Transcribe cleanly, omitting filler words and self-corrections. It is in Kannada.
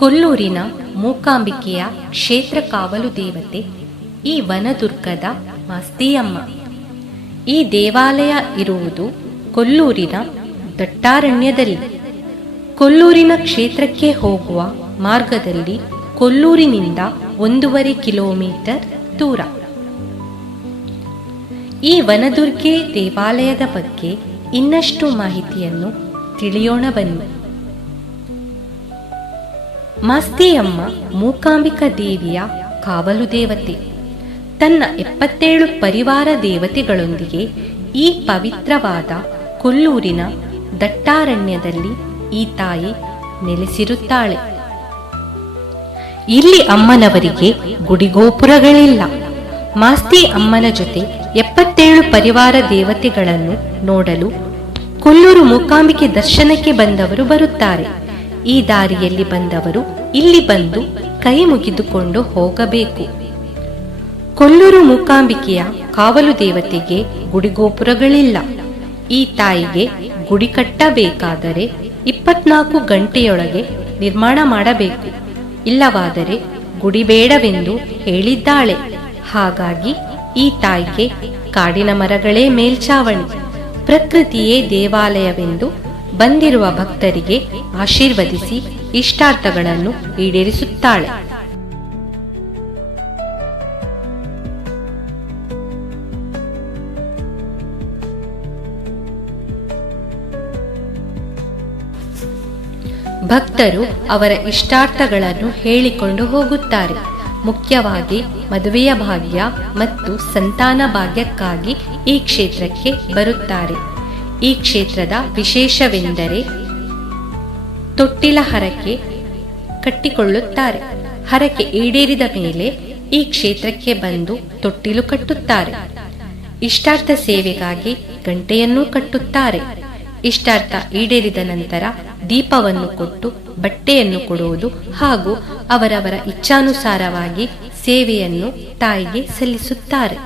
ಕೊಲ್ಲೂರಿನ ಮೂಕಾಂಬಿಕೆಯ ಕ್ಷೇತ್ರ ಕಾವಲು ದೇವತೆ ಈ ವನದುರ್ಗದ ಮಾಸ್ತಿಯಮ್ಮ. ಈ ದೇವಾಲಯ ಇರುವುದು ಕೊಲ್ಲೂರಿನ ದಟ್ಟಾರಣ್ಯದಲ್ಲಿ. ಕೊಲ್ಲೂರಿನ ಕ್ಷೇತ್ರಕ್ಕೆ ಹೋಗುವ ಮಾರ್ಗದಲ್ಲಿ ಕೊಲ್ಲೂರಿನಿಂದ 1.5 ಕಿಲೋಮೀಟರ್ ದೂರ. ಈ ವನದುರ್ಗೆ ದೇವಾಲಯದ ಬಗ್ಗೆ ಇನ್ನಷ್ಟು ಮಾಹಿತಿಯನ್ನು ತಿಳಿಯೋಣ ಬನ್ನಿ. ಮಾಸ್ತಿಯಮ್ಮ ಮೂಕಾಂಬಿಕಾ ದೇವಿಯ ಕಾವಲು ದೇವತೆ. ತನ್ನ 77 ಪರಿವಾರ ದೇವತೆಗಳೊಂದಿಗೆ ಈ ಪವಿತ್ರವಾದ ಕೊಲ್ಲೂರಿನ ದಟ್ಟಾರಣ್ಯದಲ್ಲಿ ಈ ತಾಯಿ ನೆಲೆಸಿರುತ್ತಾಳೆ. ಇಲ್ಲಿ ಅಮ್ಮನವರಿಗೆ ಗುಡಿಗೋಪುರಗಳಿಲ್ಲ. ಮಾಸ್ತಿ ಅಮ್ಮನ ಜೊತೆ 77 ಪರಿವಾರ ದೇವತೆಗಳನ್ನು ನೋಡಲು ಕೊಲ್ಲೂರು ಮೂಕಾಂಬಿಕೆ ದರ್ಶನಕ್ಕೆ ಬಂದವರು ಬರುತ್ತಾರೆ. ಈ ದಾರಿಯಲ್ಲಿ ಬಂದವರು ಇಲ್ಲಿ ಬಂದು ಕೈ ಮುಗಿದುಕೊಂಡು ಹೋಗಬೇಕು. ಕೊಲ್ಲೂರು ಮೂಕಾಂಬಿಕೆಯ ಕಾವಲು ದೇವತೆಗೆ ಗುಡಿಗೋಪುರಗಳಿಲ್ಲ. ಈ ತಾಯಿಗೆ ಗುಡಿ ಕಟ್ಟಬೇಕಾದರೆ 24 ಗಂಟೆಯೊಳಗೆ ನಿರ್ಮಾಣ ಮಾಡಬೇಕು. ಇಲ್ಲವಾದರೆ ಗುಡಿ ಬೇಡವೆಂದು ಹೇಳಿದ್ದಾಳೆ. ಹಾಗಾಗಿ ಈ ತಾಯಿಗೆ ಕಾಡಿನ ಮರಗಳೇ ಮೇಲ್ಛಾವಣಿ, ಪ್ರಕೃತಿಯೇ ದೇವಾಲಯವೆಂದು ಬಂದಿರುವ ಭಕ್ತರಿಗೆ ಆಶೀರ್ವದಿಸಿ ಇಷ್ಟಾರ್ಥಗಳನ್ನು ಈಡೇರಿಸುತ್ತಾಳೆ. ಭಕ್ತರು ಅವರ ಇಷ್ಟಾರ್ಥಗಳನ್ನು ಹೇಳಿಕೊಂಡು ಹೋಗುತ್ತಾರೆ. ಮುಖ್ಯವಾಗಿ ಮದುವೆಯ ಭಾಗ್ಯ ಮತ್ತು ಸಂತಾನ ಭಾಗ್ಯಕ್ಕಾಗಿ ಈ ಕ್ಷೇತ್ರಕ್ಕೆ ಬರುತ್ತಾರೆ. ಈ ಕ್ಷೇತ್ರದ ವಿಶೇಷವೆಂದರೆ ತೊಟ್ಟಿಲ ಹರಕೆ ಕಟ್ಟಿಕೊಳ್ಳುತ್ತಾರೆ. ಹರಕೆ ಈಡೇರಿದ ಮೇಲೆ ಈ ಕ್ಷೇತ್ರಕ್ಕೆ ಬಂದು ತೊಟ್ಟಿಲು ಕಟ್ಟುತ್ತಾರೆ. ಇಷ್ಟಾರ್ಥ ಸೇವೆಗಾಗಿ ಗಂಟೆಯನ್ನೂ ಕಟ್ಟುತ್ತಾರೆ. ಇಷ್ಟಾರ್ಥ ಈಡೇರಿದ ನಂತರ ದೀಪವನ್ನು ಕೊಟ್ಟು ಬಟ್ಟೆಯನ್ನು ಕೊಡುವುದು ಹಾಗೂ ಅವರವರ ಇಚ್ಛಾನುಸಾರವಾಗಿ ಸೇವೆಯನ್ನು ತಾಯಿಗೆ ಸಲ್ಲಿಸುತ್ತಾರೆ.